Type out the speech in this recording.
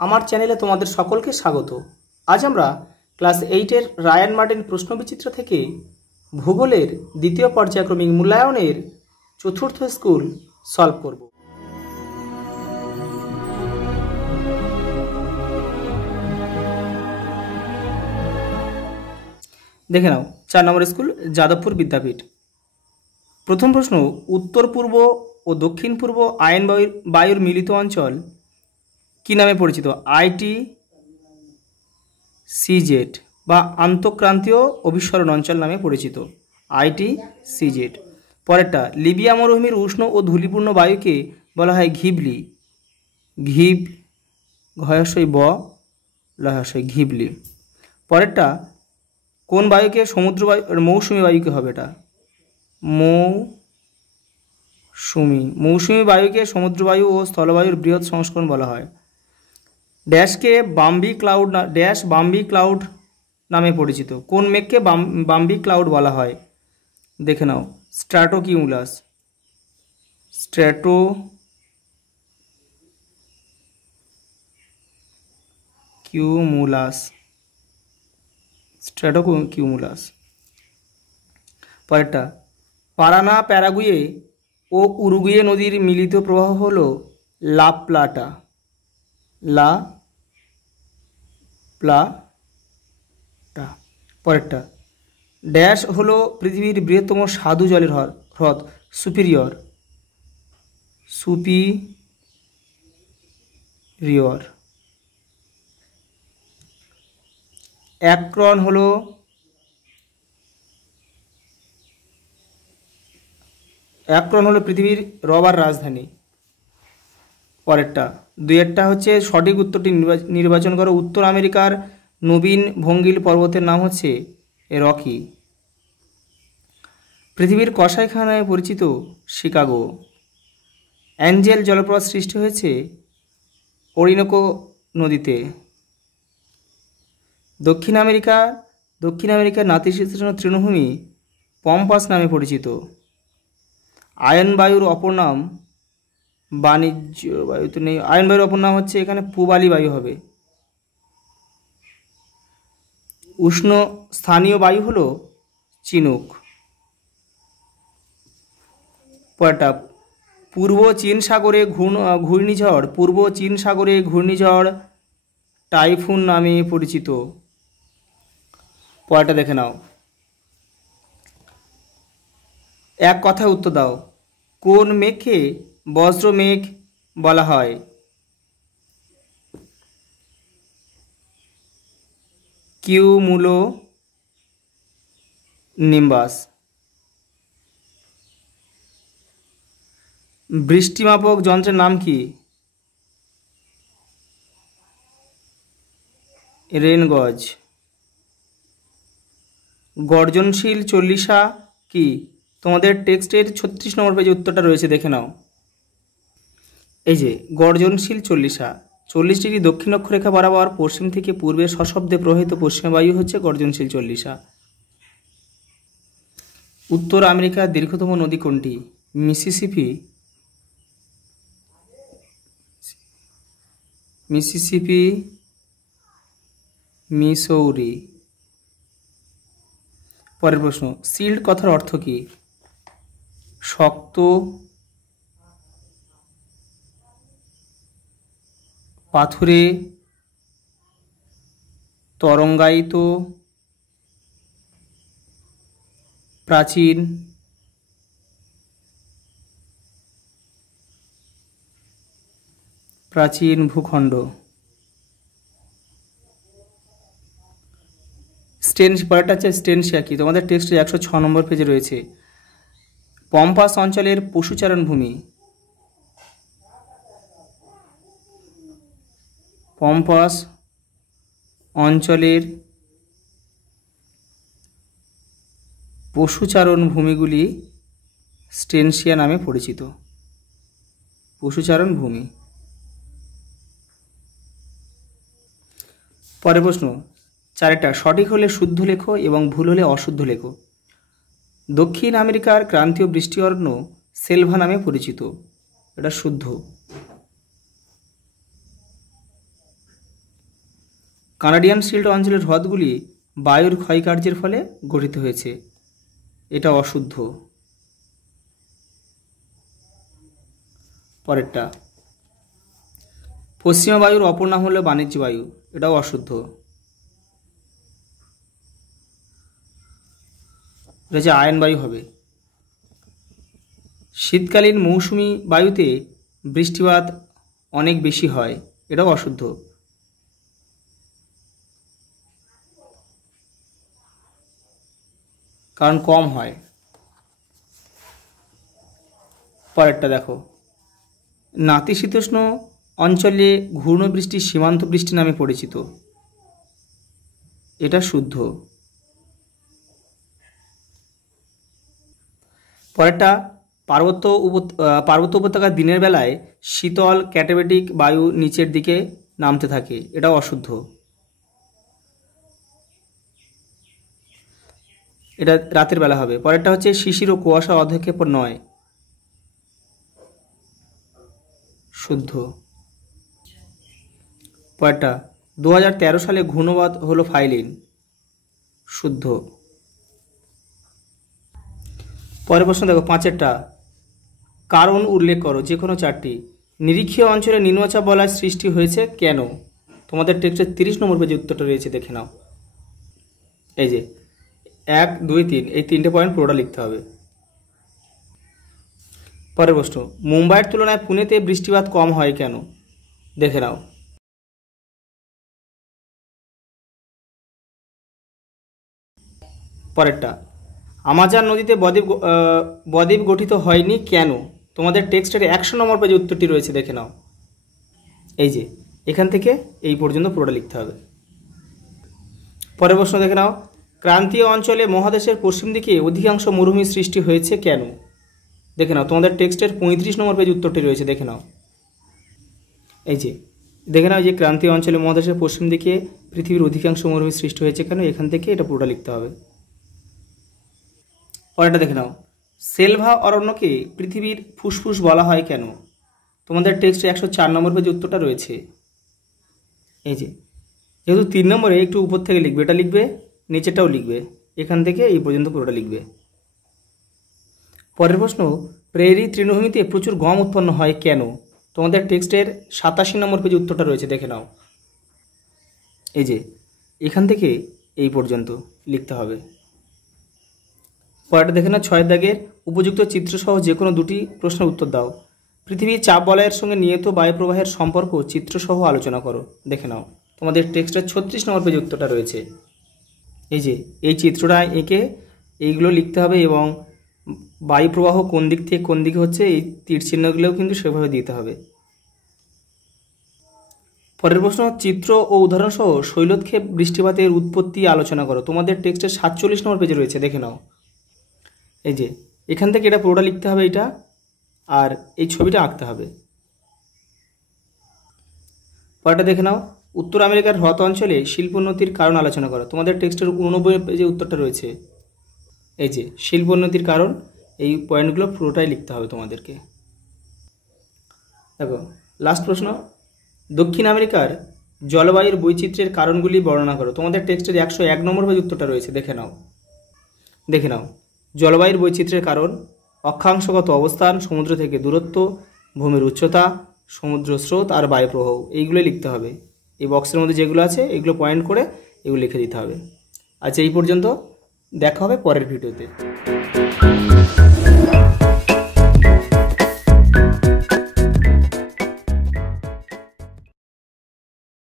আমার চ্যানেলে তোমাদের সকলকে স্বাগত। আজ আমরা ক্লাস 8-এর রায়ান মার্টিন প্রশ্নবিচিত্র থেকে ভূগোলের দ্বিতীয় পর্যায়ক্রমিক মূল্যায়নের চতুর্থ স্কুল সলভ করব। দেখে নাও 4 নম্বর স্কুল যাদবপুর বিদ্যাপীঠ। প্রথম প্রশ্ন, উত্তর পূর্ব ও দক্ষিণ পূর্ব আয়ন বায়ুর মিলিত অঞ্চল কি নামে পরিচিত? ITCZ বা আন্তঃক্রান্তীয় অভিসরণ অঞ্চল নামে পরিচিত। ITCZ। পরেরটা, লিবিয়া মরুভূমির উষ্ণ ও ধূলিপূর্ণ বায়ুকে বলা হয় ঘিবলি। ঘিব ঘয়সই ব লহসই ঘিবলি। পরেরটা, কোন বায়ুকে সমুদ্র বায়ু মৌসুমী বায়ুকে হবে? এটা মৌসুমী বায়ুকে সমুদ্র বায়ু ও স্থলবায়ুর বৃহৎ সংস্করণ বলা হয়। ড্যাশকে বাম্বি ক্লাউড নামে পরিচিত। কোন মেঘকে বাম্বি ক্লাউড বলা হয়? দেখে নাও, স্ট্র্যাটোকিউমুলাস। স্ট্র্যাটোকিউমুলাস। পরেরটা, পারানা প্যারাগুয়ে ও উরুগুয়ে নদীর মিলিত প্রবাহ হল লা প্লাটা। পরেরটা, ড্যাশ হলো পৃথিবীর বৃহত্তম স্বাদু জলের হ্রদ? সুপিরিয়র। অ্যাক্রন হলো পৃথিবীর রবার রাজধানী। পরেরটা, দুইয়েরটা হচ্ছে সঠিক উত্তরটি নির্বাচন করো। উত্তর আমেরিকার নবীন ভঙ্গিল পর্বতের নাম হচ্ছে রকি। পৃথিবীর কসাইখানায় পরিচিত শিকাগো। অ্যাঞ্জেল জলপ্রপাত সৃষ্টি হয়েছে ওরিনোকো নদীতে। দক্ষিণ আমেরিকার নাতিশীতোষ্ণ তৃণভূমি পম্পাস নামে পরিচিত। আয়ন বায়ুর অপর নাম বাণিজ্য বায়ু তো নেই। আয়ন বায়ুর অপর নাম হচ্ছে এখানে পূবালি বায়ু হবে। উষ্ণ স্থানীয় বায়ু হলো চিনুক। পরেরটা, পূর্ব চীন সাগরে ঘূর্ণিঝড় টাইফুন নামে পরিচিত। পরেরটা দেখে নাও, এক কথায় উত্তর দাও। কোন মেঘকে বজ্র মেঘ বলা হয়? Cumulo Nimbus. বৃষ্টিমাপক যন্ত্রের নাম কি? রেনগজ। গর্জনশীল চল্লিশা কি? তোমাদের টেক্সটের 36 নম্বর পেজে উত্তরটা রয়েছে, দেখে নাও। এই যে গর্জনশীল চল্লিশা, 40 ডিগ্রি দক্ষিণ অক্ষরেখা বরাবর পশ্চিম থেকে পূর্বে সশব্দে প্রবাহিত পশ্চিমা বায়ু হচ্ছে গর্জনশীল চল্লিশা। উত্তর আমেরিকার দীর্ঘতম নদী কোনটি? Mississippi, Missouri. পরের প্রশ্ন, সিল্ড কথার অর্থ কি? শক্ত, পাথুরে, তরঙ্গায়িত, প্রাচীন ভূখণ্ড। পরেরটা হচ্ছে স্টেনশিয়া কি? তোমাদের টেক্সটে 106 নম্বর পেজে রয়েছে। পম্পাস অঞ্চলের পশুচারণ ভূমি। পম্পাস অঞ্চলের পশুচারণ ভূমিগুলি স্টেনশিয়া নামে পরিচিত। পশুচারণ ভূমি। পরের প্রশ্ন, 4টা সঠিক হলে শুদ্ধ লেখো এবং ভুল হলে অশুদ্ধ লেখো। দক্ষিণ আমেরিকার ক্রান্তীয় বৃষ্টি অরণ্য সেলভা নামে পরিচিত। এটা শুদ্ধ। কানাডিয়ান শিল্ড অঞ্চলের হ্রদগুলি বায়ুর ক্ষয়কার্যের ফলে গঠিত হয়েছে। এটা অশুদ্ধ। পরেরটা, পশ্চিমা বায়ুর অপর নাম হলো বাণিজ্য বায়ু। এটাও অশুদ্ধ। এটা হচ্ছে আয়ন বায়ু হবে। শীতকালীন মৌসুমি বায়ুতে বৃষ্টিপাত অনেক বেশি হয়। এটাও অশুদ্ধ। কারণ কম হয়। পরেরটা দেখো, নাতিশীতোষ্ণ অঞ্চলে ঘূর্ণবৃষ্টি সীমান্ত বৃষ্টি নামে পরিচিত। এটা শুদ্ধ। পরেরটা, পার্বত্য উপত্যকার দিনের বেলায় শীতল ক্যাটাবেটিক বায়ু নিচের দিকে নামতে থাকে। এটাও অশুদ্ধ। এটা রাতের বেলা হবে। পরেরটা হচ্ছে শিশির ও কুয়াশা অধক্ষেপণ নয়। শুদ্ধ। পরেরটা, 2013 সালে ঘূর্ণবাত হলো ফাইলিন। শুদ্ধ। পরের প্রশ্ন দেখো, 5এরটা, কারণ উল্লেখ করো যে কোনো 4টি। নিরক্ষীয় অঞ্চলে নিম্নচাপ বলয় সৃষ্টি হয়েছে কেন? তোমাদের টেক্সটের 30 নম্বর পেজে উত্তরটা রয়েছে, দেখে নাও। এই যে 1, 2, 3 এই 3টে পয়েন্ট পুরোটা লিখতে হবে। পরের প্রশ্ন, মুম্বাইয়ের তুলনায় পুনেতে বৃষ্টিপাত কম হয় কেন? দেখে নাও। পরেরটা, আমাজন নদীতে বদ্বীপ গঠিত হয়নি কেন? তোমাদের টেক্সটের 100 নম্বর পেজে উত্তরটি রয়েছে, দেখে নাও। এই যে এখান থেকে এই পর্যন্ত পুরোটা লিখতে হবে। পরের প্রশ্ন দেখে নাও, ক্রান্তীয় অঞ্চলে মহাদেশের পশ্চিম দিকে অধিকাংশ মরুভূমি সৃষ্টি হয়েছে কেন? দেখে নাও। তোমাদের টেক্সটের 35 নম্বর পেজে উত্তরটি রয়েছে, দেখে নাও। এই যে দেখে নাও, যে ক্রান্তীয় অঞ্চলে মহাদেশের পশ্চিম দিকে পৃথিবীর অধিকাংশ মরুভূমি সৃষ্টি হয়েছে কেন? এখান থেকে এটা পুরোটা লিখতে হবে। পরেরটা দেখে নাও, সেলভা অরণ্যকে পৃথিবীর ফুসফুস বলা হয় কেন? তোমাদের টেক্সটে 104 নম্বর পেজে উত্তরটা রয়েছে। এই যে যেহেতু 3 নম্বরে একটু উপর থেকে লিখবে, এটা লিখবে, নিচেটাও লিখবে, এখান থেকে এই পর্যন্ত পুরোটা লিখবে। পরের প্রশ্ন, প্রেরি তৃণভূমিতে প্রচুর গম উৎপন্ন হয় কেন? তোমাদের টেক্সটের 87 নম্বর পেজে উত্তরটা রয়েছে, দেখে নাও। এই যে এখান থেকে এই পর্যন্ত লিখতে হবে। পরেরটা দেখে নাও, 6 দাগের উপযুক্ত চিত্রসহ যে কোনো 2টি প্রশ্নের উত্তর দাও। পৃথিবীর চাপ বলয়ের সঙ্গে নিয়ত বায়ুপ্রবাহের সম্পর্ক চিত্রসহ আলোচনা করো। দেখে নাও। তোমাদের টেক্সটের 36 নম্বর পেজে উত্তরটা রয়েছে। এই যে এই চিত্রটা এঁকে এইগুলো লিখতে হবে, এবং বায়ুপ্রবাহ কোন দিক থেকে কোন দিকে হচ্ছে এই তীর চিহ্নগুলোও কিন্তু সেভাবে দিতে হবে। পরের প্রশ্ন, চিত্র ও উদাহরণসহ শৈলক্ষেপ বৃষ্টিপাতের উৎপত্তি আলোচনা করো। তোমাদের টেক্সটের 47 নম্বর পেজে রয়েছে, দেখে নাও। এই যে এখান থেকে এটা পুরোটা লিখতে হবে, এটা, আর এই ছবিটা আঁকতে হবে। পরেরটা দেখে নাও, উত্তর আমেরিকার হ্রদ অঞ্চলে শিল্পোন্নতির কারণ আলোচনা করো। তোমাদের টেক্সটের 89 পেজে উত্তরটা রয়েছে। এই যে শিল্পোন্নতির কারণ, এই পয়েন্টগুলো পুরোটাই লিখতে হবে তোমাদেরকে। দেখো লাস্ট প্রশ্ন, দক্ষিণ আমেরিকার জলবায়ুর বৈচিত্র্যের কারণগুলি বর্ণনা করো। তোমাদের টেক্সটের 101 নম্বর পেজে উত্তরটা রয়েছে, দেখে নাও। দেখে নাও, জলবায়ুর বৈচিত্র্যের কারণ: অক্ষাংশগত অবস্থান, সমুদ্র থেকে দূরত্ব, ভূমির উচ্চতা, সমুদ্র স্রোত আর বায়ুপ্রবাহ। এইগুলো লিখতে হবে। এই বক্সের মধ্যে যেগুলো আছে এগুলো পয়েন্ট করে এগুলো লিখে দিতে হবে। আচ্ছা, এই পর্যন্ত, দেখা হবে পরের ভিডিওতে।